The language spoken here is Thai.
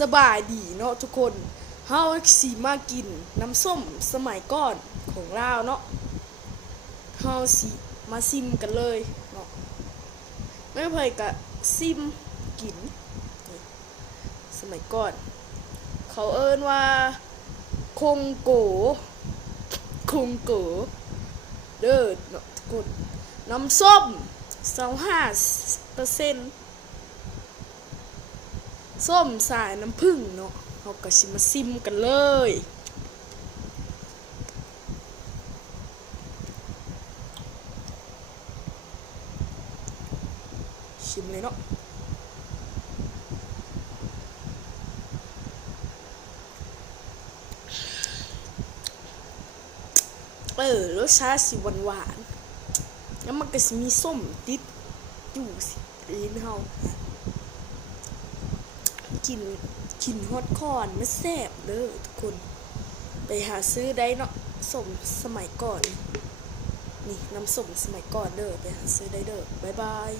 สบายดีเนาะทุกคนเฮาสิมากินน้ำส้มสมัยก่อนของลาวเนาะเฮาสิมาซิมกันเลยเนาะไม่เพิ่นก็ซิมกินนี่สมัยก่อนเขาเอิ้นว่าคงโกคงโกเด้อเนาะทุกคนน้ำส้ม25%ส้มสายน้ำผึ้งเนาะเราก็สิมาซิมกันเลยชิมเลยเนาะรสชาติสิหวานๆแล้วมันก็สิมีส้มติดอยู่สิลิ้นเฮากินฮอตคอนมันแซ่บเด้อทุกคนไปหาซื้อได้เนาะส้มสมัยก่อนนี่น้ำส้มสมัยก่อนเด้อไปหาซื้อได้เด้อบ๊ายบาย